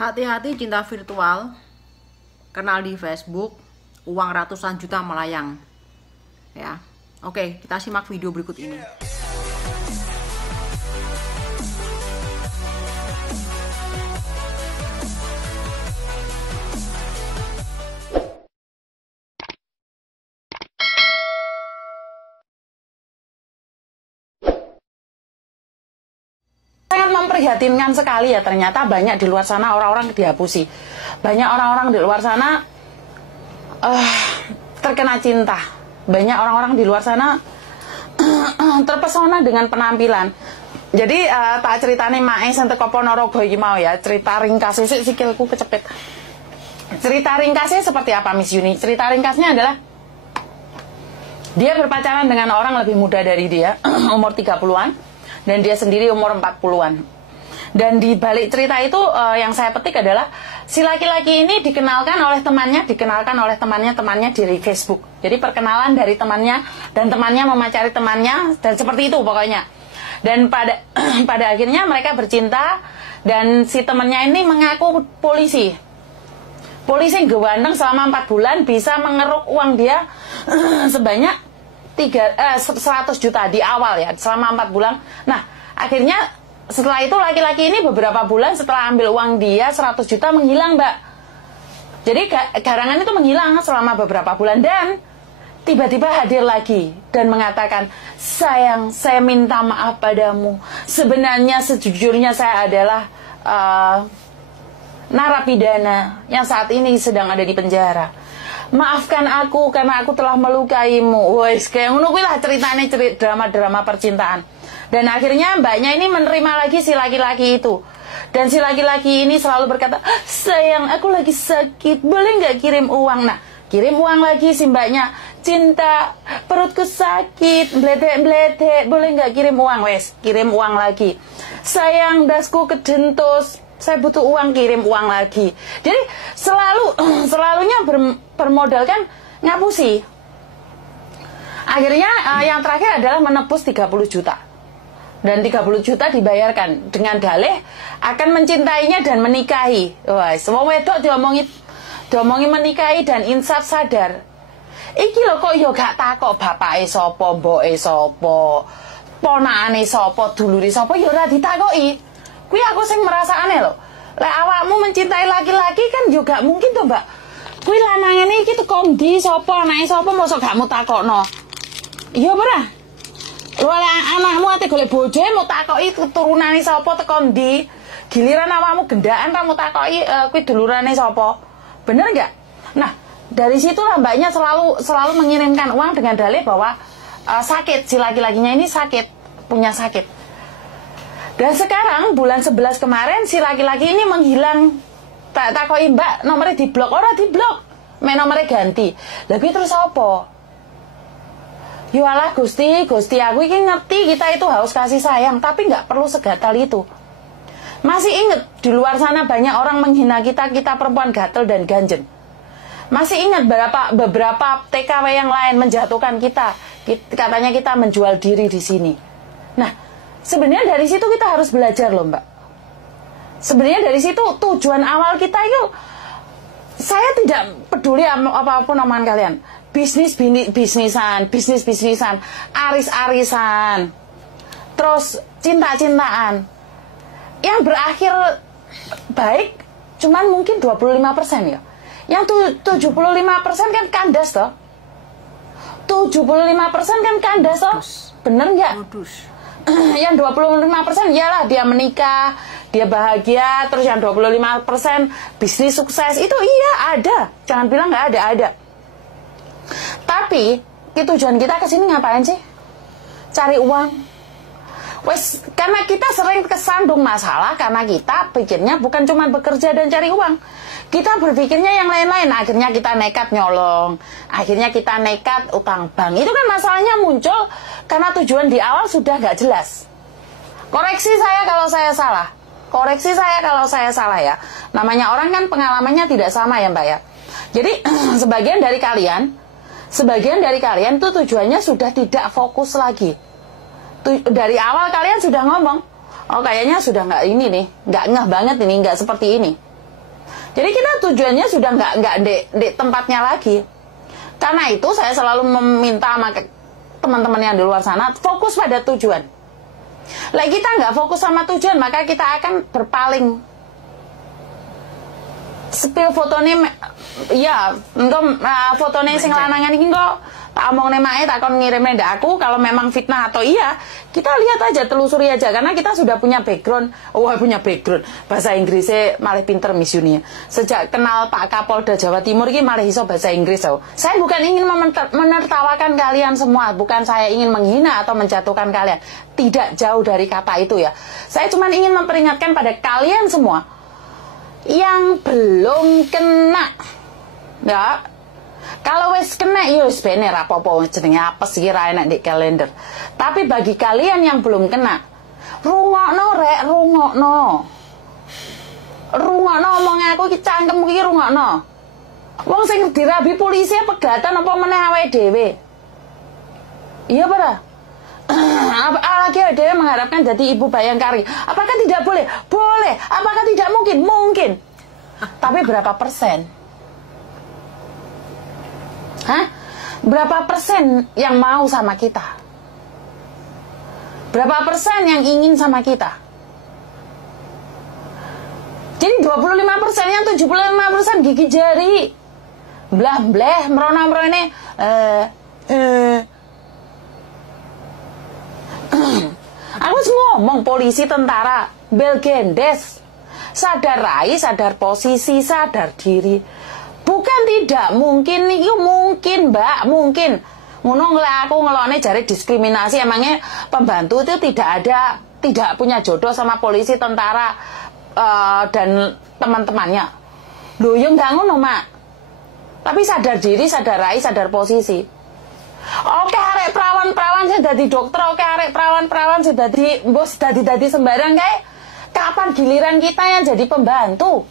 Hati-hati cinta virtual, kenal di Facebook, uang ratusan juta melayang. Ya. Oke, kita simak video berikut ini. Sangat memprihatinkan sekali ya, ternyata banyak di luar sana orang-orang dihapusi. Banyak orang-orang di luar sana terkena cinta. Banyak orang-orang di luar sana terpesona dengan penampilan. Jadi tak ceritane mae sing teko Ponorogo iki mau ya, cerita ringkas sikilku kecepit. Cerita ringkasnya seperti apa Miss Yuni? Cerita ringkasnya adalah dia berpacaran dengan orang lebih muda dari dia, umur 30-an. Dan dia sendiri umur 40-an. Dan di balik cerita itu yang saya petik adalah si laki-laki ini dikenalkan oleh temannya di Facebook. Jadi perkenalan dari temannya, dan temannya memacari temannya, dan seperti itu pokoknya. Dan pada akhirnya mereka bercinta, dan si temannya ini mengaku polisi. Polisi gewandeng selama 4 bulan bisa mengeruk uang dia sebanyak 100 juta di awal ya, selama 4 bulan. Nah, akhirnya setelah itu laki-laki ini beberapa bulan setelah ambil uang dia 100 juta menghilang, Mbak. Jadi garangan itu menghilang selama beberapa bulan, dan tiba-tiba hadir lagi dan mengatakan, "Sayang, saya minta maaf padamu. Sebenarnya sejujurnya saya adalah narapidana yang saat ini sedang ada di penjara. Maafkan aku karena aku telah melukaimu." Wes, kayak ngono kuwi lah ceritanya, drama-drama percintaan. Dan akhirnya mbaknya ini menerima lagi si laki-laki itu. Dan si laki-laki ini selalu berkata, "Sayang, aku lagi sakit, boleh nggak kirim uang?" Nah, kirim uang lagi si mbaknya. "Cinta, perutku sakit, bledek-bledek, boleh nggak kirim uang?" Wes, kirim uang lagi. "Sayang, dasku kedentus, saya butuh uang," kirim uang lagi. Jadi selalunya bermodalkan ngapusi. Akhirnya yang terakhir adalah menebus 30 juta. Dan 30 juta dibayarkan dengan dalih akan mencintainya dan menikahi. Wah, semua wedok diomongi menikahi dan insaf sadar. Iki lho kok yo gak takok bapake sapa, mboke sapa, ponakane sapa, dulure sapa, yo ora ditakoki. Kuwi aku sing merasa aneh lho. Lek awakmu mencintai laki-laki kan juga mungkin to, Mbak. Kuwi lanangane iki teko ndi, sapa, anake sapa, mosok gak mutakokno. Iya ora? Lho anakmu ate golek bojo mau takoki keturunane sapa, teko ndi. Giliran awakmu gendaan ra mutakoki kuwi dulurane sapa. Bener enggak? Nah, dari situlah mbaknya selalu mengirimkan uang dengan dalih bahwa sakit, si laki-lakinya ini sakit, punya sakit. Dan sekarang bulan 11 kemarin si laki-laki ini menghilang. Tak takoki, "Mbak, nomornya diblok." Ora diblok, nomornya ganti. Lah kuwi terus apa? Yo alah Gusti, aku ini ngerti kita itu harus kasih sayang, tapi nggak perlu segatal itu. Masih inget di luar sana banyak orang menghina kita perempuan gatel dan ganjen. Masih ingat beberapa TKW yang lain menjatuhkan kita, katanya kita menjual diri di sini. Nah, sebenarnya dari situ kita harus belajar loh, Mbak. Sebenarnya dari situ tujuan awal kita itu, saya tidak peduli apapun omongan kalian. Bisnisan, aris-arisan, terus cinta-cintaan. Yang berakhir baik cuman mungkin 25% ya. Yang 75% kan kandas toh. 75% kan kandas toh. Bener nggak? Yang 25% iyalah dia menikah, dia bahagia. Terus yang 25% bisnis sukses, itu iya ada. Jangan bilang nggak ada. Tapi tujuan kita kesini ngapain sih? Cari uang. Wes, karena kita sering kesandung masalah, karena kita pikirnya bukan cuma bekerja dan cari uang. Kita berpikirnya yang lain-lain. Akhirnya kita nekat nyolong, akhirnya kita nekat utang bank. Itu kan masalahnya muncul karena tujuan di awal sudah gak jelas. Koreksi saya kalau saya salah ya. Namanya orang kan pengalamannya tidak sama ya, Mbak ya. Jadi sebagian dari kalian tuh tujuannya sudah tidak fokus lagi. Dari awal kalian sudah ngomong, oh kayaknya sudah nggak ini nih, nggak ngeh banget ini, nggak seperti ini. Jadi kita tujuannya sudah nggak di tempatnya lagi. Karena itu saya selalu meminta sama teman-teman yang di luar sana fokus pada tujuan. Lah kita nggak fokus sama tujuan, maka kita akan berpaling. Spill fotonya, ya, untuk fotonya sing lanangan ini kok tak omong mae tak kon ngirimnya ndak aku. Kalau memang fitnah atau iya, kita lihat aja, telusuri aja, karena kita sudah punya background. Punya background bahasa Inggrisnya malah pinter Miss Yuni. Sejak kenal Pak Kapolda Jawa Timur ini malah iso bahasa Inggris. Saya bukan ingin menertawakan kalian semua, bukan saya ingin menghina atau menjatuhkan kalian, tidak jauh dari kata itu ya. Saya cuma ingin memperingatkan pada kalian semua yang belum kena, ya. Kalau wis kena, ya wis bener apa-apa jenenge apa sih ra enak di kalender. Tapi bagi kalian yang belum kena, rungokno rek, rungokno. Rungokno omong aku iki cangkem iki rungokno. Wong sing dirabi polisi pegatan apa meneh awake dhewe. Iya para. Lagi dia mengharapkan jadi ibu bayangkari. Apakah tidak boleh? Boleh. Apakah tidak mungkin? Mungkin. Tapi berapa persen? Hah? Berapa persen yang mau sama kita? Berapa persen yang ingin sama kita? Jadi 25% yang 75% gigi jari. Blah-blah, merona-merona ini. Aku ngomong polisi, tentara, belgendes, sadar rai, sadar posisi, sadar diri. Bukan tidak mungkin, itu mungkin mbak, mungkin. Ngono aku ngelone jari diskriminasi, emangnya pembantu itu tidak punya jodoh sama polisi, tentara, dan teman-temannya. Loh ya nggak ngono mak. Tapi sadar diri, sadar rai, sadar posisi. Oke arek perawan-perawan sing dadi dokter, oke arek perawan-perawan sing dadi bos dadi sembarang kae. Kapan giliran kita yang jadi pembantu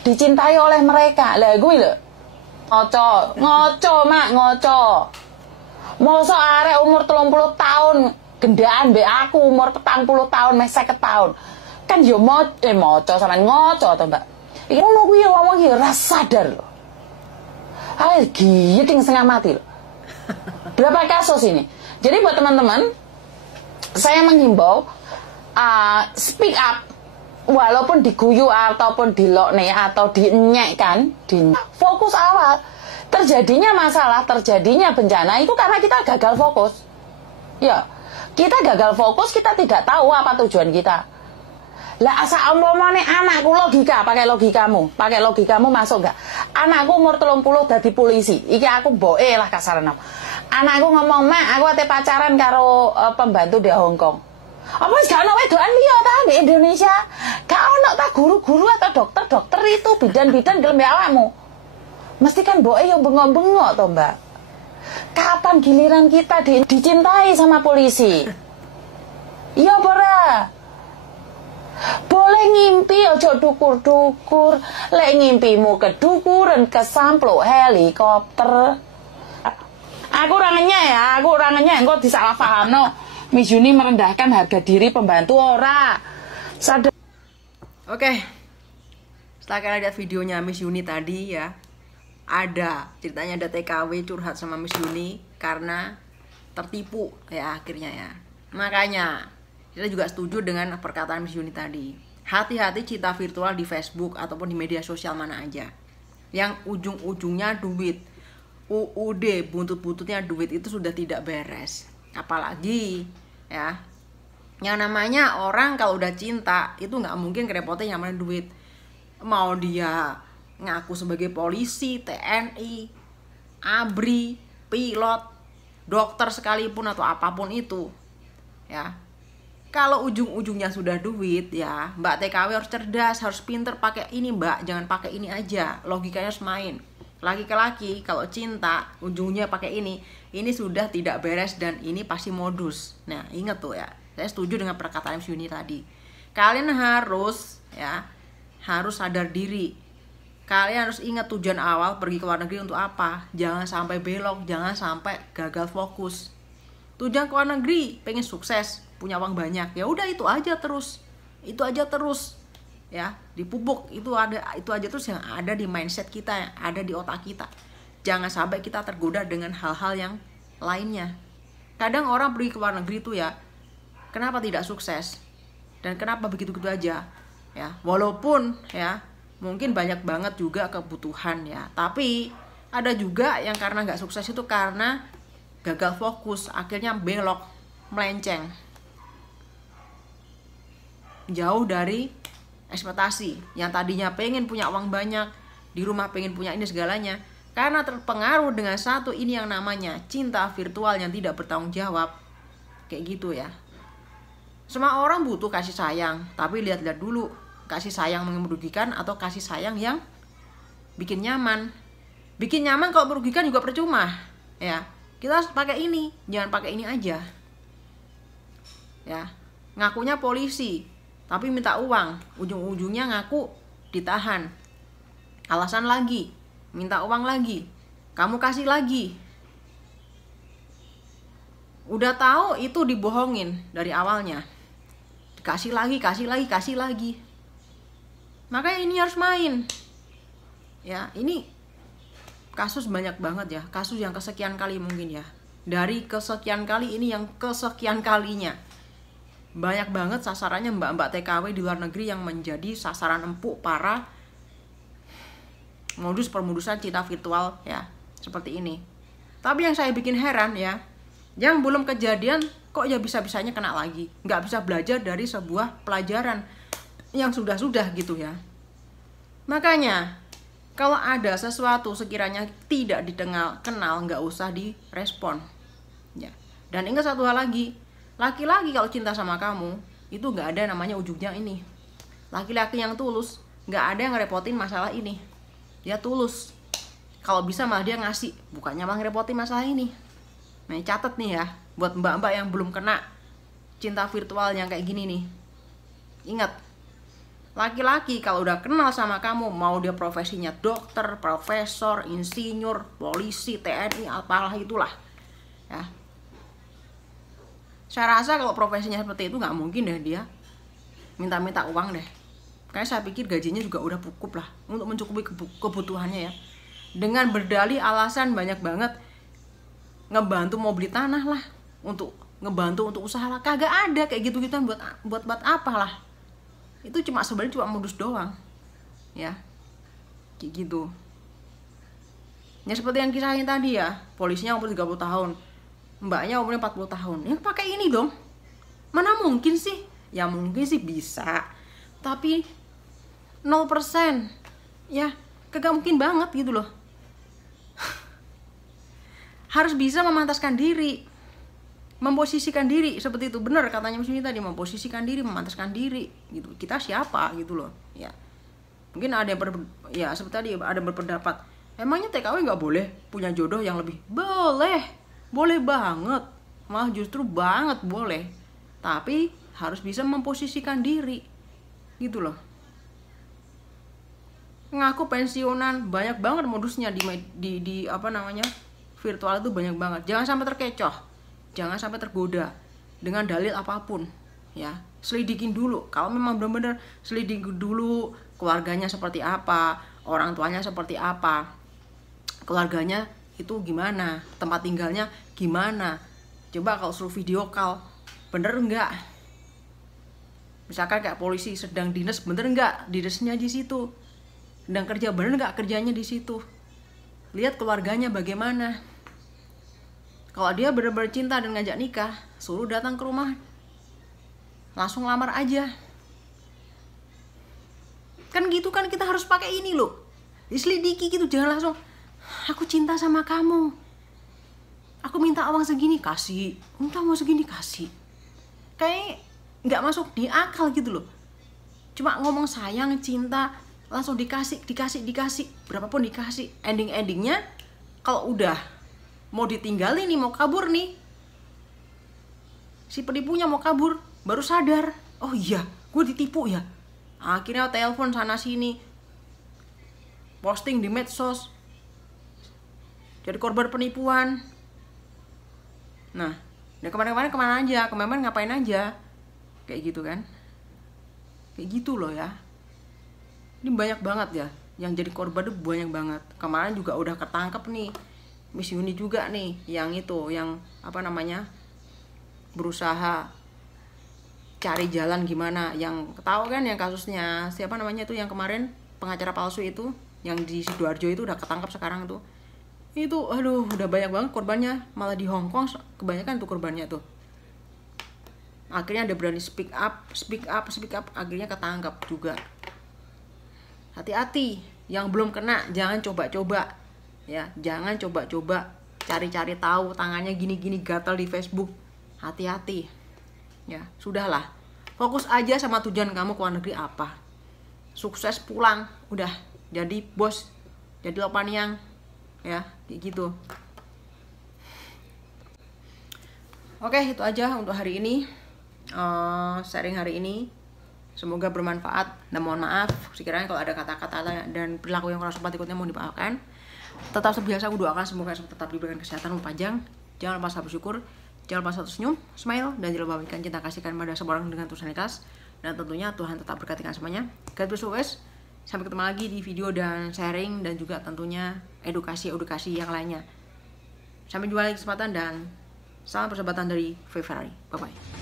dicintai oleh mereka? Lah gue lho. Ngoco mak, ngoco. Mosok arek umur 30 tahun gendaan mbek aku umur 40 tahun, meh 50 tahun. Kan yo moco sampean ngoco to, Mbak. Iki ngono kuwi wong iki ora sadar lho. Ayo giting setengah mati lho. Berapa kasus ini? Jadi buat teman-teman, saya menghimbau speak up, walaupun diguyu ataupun dilokne atau dinyekkan, fokus awal. Terjadinya masalah, terjadinya bencana itu karena kita gagal fokus. Ya, kita gagal fokus, kita tidak tahu apa tujuan kita. Lah asa umpamane anakku logika, pakai logikamu masuk gak? Anakku umur 30 dadi polisi. Iki aku mboke lah kasaran. Anakku ngomong, "Mak, aku ate pacaran karo pembantu di Hong Kong." Apa wis gak ono wedokan liya ta di Indonesia? Gak ono ta guru-guru atau dokter-dokter itu bidan-bidan gelem awakmu. Mesti kan mboke yo bengok-bengok to, Mbak. Kapan giliran kita dicintai sama polisi? Iya ora? Boleh ngimpi ojo dukur-dukur. Lek ngimpimu kedukuran kesampluk helikopter. Aku orangnya engko disalahpahamno. Miss Yuni merendahkan harga diri pembantu ora. Sadar. Oke. Setelah kalian lihat videonya Miss Yuni tadi ya, ceritanya ada TKW curhat sama Miss Yuni karena tertipu ya akhirnya ya. Makanya kita juga setuju dengan perkataan Miss Yuni tadi. Hati-hati cinta virtual di Facebook ataupun di media sosial mana aja. Yang ujung-ujungnya duit. UUD, buntut-buntutnya duit itu sudah tidak beres. Apalagi ya, yang namanya orang kalau udah cinta itu nggak mungkin kerepotin yang namanya duit. Mau dia ngaku sebagai polisi, TNI, ABRI, pilot, dokter sekalipun atau apapun itu ya, kalau ujung-ujungnya sudah duit ya, Mbak TKW harus cerdas, harus pinter pakai ini Mbak, jangan pakai ini aja, logikanya harus main. Laki-laki kalau cinta ujungnya pakai ini sudah tidak beres dan ini pasti modus. Nah ingat tuh ya, saya setuju dengan perkataan Miss Yuni tadi. Kalian harus sadar diri. Kalian harus ingat tujuan awal pergi ke luar negeri untuk apa. Jangan sampai belok, jangan sampai gagal fokus. Tujuan ke luar negeri pengen sukses, punya uang banyak, ya udah itu aja terus. ya, dipupuk. Itu aja terus yang ada di mindset kita, yang ada di otak kita. Jangan sampai kita tergoda dengan hal-hal yang lainnya. Kadang orang pergi ke luar negeri itu ya, kenapa tidak sukses dan kenapa begitu-begitu aja ya, walaupun ya mungkin banyak banget juga kebutuhan ya, tapi ada juga yang karena nggak sukses itu karena gagal fokus, akhirnya belok, melenceng jauh dari ekspektasi. Yang tadinya pengen punya uang banyak, di rumah pengen punya ini segalanya, karena terpengaruh dengan satu ini yang namanya cinta virtual yang tidak bertanggung jawab. Kayak gitu ya. Semua orang butuh kasih sayang, tapi lihat-lihat dulu, kasih sayang yang merugikan atau kasih sayang yang bikin nyaman. Bikin nyaman kalau merugikan juga percuma ya. Kita harus pakai ini, jangan pakai ini aja ya. Ngakunya polisi tapi minta uang, ujung-ujungnya ngaku ditahan, alasan lagi, minta uang lagi, kamu kasih lagi. Udah tahu itu dibohongin dari awalnya, kasih lagi, kasih lagi, kasih lagi. Makanya ini harus main ya. Ini kasus banyak banget ya, kasus yang kesekian kali mungkin ya, dari kesekian kali ini yang kesekian kalinya. Banyak banget sasarannya mbak-mbak TKW di luar negeri yang menjadi sasaran empuk para modus permodusan cinta virtual ya, seperti ini. Tapi yang saya bikin heran ya, yang belum kejadian kok ya bisa-bisanya kena lagi, nggak bisa belajar dari sebuah pelajaran yang sudah-sudah gitu ya. Makanya kalau ada sesuatu sekiranya tidak kenal, nggak usah direspon ya. Dan ingat satu hal lagi, laki-laki kalau cinta sama kamu itu nggak ada namanya ujungnya ini. Laki-laki yang tulus nggak ada yang ngerepotin masalah ini, dia tulus. Kalau bisa malah dia ngasih, bukannya malah ngerepotin masalah ini. Nah, catat nih ya, buat mbak-mbak yang belum kena cinta virtual yang kayak gini nih. Ingat, laki-laki kalau udah kenal sama kamu, mau dia profesinya dokter, profesor, insinyur, polisi, TNI, apalah itulah ya. Saya rasa kalau profesinya seperti itu nggak mungkin deh dia minta-minta uang deh. Karena saya pikir gajinya juga udah cukup lah untuk mencukupi kebutuhannya ya. Dengan berdalih alasan banyak banget, ngebantu mau beli tanah lah, untuk ngebantu untuk usaha lah, kagak ada kayak gitu-gituan buat apalah. Itu sebenarnya cuma modus doang ya, kayak gitu. Ya seperti yang kisahnya tadi ya, polisinya umur 30 tahun, mbaknya umurnya 40 tahun. Ya pakai ini dong. Mana mungkin sih? Ya mungkin sih bisa, tapi 0% ya, kagak mungkin banget gitu loh. Harus bisa memantaskan diri, memposisikan diri seperti itu. Bener katanya Mas Yuni tadi, memposisikan diri, memantaskan diri gitu. Kita siapa gitu loh ya. Mungkin ada yang ya seperti tadi ada berpendapat, emangnya TKW nggak boleh punya jodoh yang lebih? Boleh banget, malah justru banget boleh, tapi harus bisa memposisikan diri gitu loh. Ngaku pensiunan, banyak banget modusnya di apa namanya virtual itu, banyak banget. Jangan sampai terkecoh, jangan sampai tergoda dengan dalil apapun ya. Selidikin dulu, kalau memang benar-benar selidikin dulu keluarganya seperti apa, orang tuanya seperti apa, keluarganya itu gimana, tempat tinggalnya gimana. Coba kalau suruh video call, bener enggak? Misalkan kayak polisi sedang dinas, bener enggak dinasnya di situ? Sedang kerja, bener enggak kerjanya di situ? Lihat keluarganya bagaimana. Kalau dia benar-benar cinta dan ngajak nikah, suruh datang ke rumah, langsung lamar aja. Kan gitu kan, kita harus pakai ini loh, diselidiki gitu. Jangan langsung, aku cinta sama kamu, aku minta uang segini kasih, minta uang segini kasih. Kayak nggak masuk di akal gitu loh. Cuma ngomong sayang, cinta, langsung dikasih, berapapun dikasih. Endingnya kalau udah mau ditinggalin nih, mau kabur nih, si penipunya mau kabur, baru sadar, oh iya gue ditipu ya. Akhirnya telepon sana sini, posting di medsos, jadi korban penipuan. Nah, dan kemarin-kemarin kemana aja, kemarin ngapain aja, kayak gitu kan, kayak gitu loh ya. Ini banyak banget ya, yang jadi korban tuh banyak banget. Kemarin juga udah ketangkep nih Miss Yuni juga nih, yang itu, yang apa namanya, berusaha cari jalan gimana. Yang tahu kan yang kasusnya siapa namanya itu, yang kemarin pengacara palsu itu, yang di Sidoarjo itu udah ketangkap sekarang tuh. Itu aduh udah banyak banget korbannya, malah di Hong Kong kebanyakan tuh korbannya tuh. Akhirnya ada berani speak up, akhirnya ketangkap juga. Hati-hati, yang belum kena jangan coba-coba ya, jangan coba-coba cari-cari tahu tangannya gini-gini gatal di Facebook. Hati-hati ya, sudahlah, fokus aja sama tujuan kamu ke luar negeri apa. Sukses pulang, udah jadi bos, jadi lopaniang ya, kayak gitu. Oke, itu aja untuk hari ini, sharing hari ini. Semoga bermanfaat, dan mohon maaf sekiranya kalau ada kata-kata dan perilaku yang kurang sopan ikutnya mohon dimaafkan. Tetap sebiasa aku doakan semoga tetap diberikan kesehatan umur panjang. Jangan lupa selalu bersyukur, jangan lupa selalu senyum, smile, dan jangan lupa berikan cinta kasih pada seorang dengan tulus ikhlas. Dan tentunya Tuhan tetap berkatikan semuanya. God bless you always. Sampai ketemu lagi di video dan sharing, dan juga tentunya edukasi yang lainnya. Sampai jumpa lagi kesempatan, dan salam persahabatan dari Ferrari. Bye bye.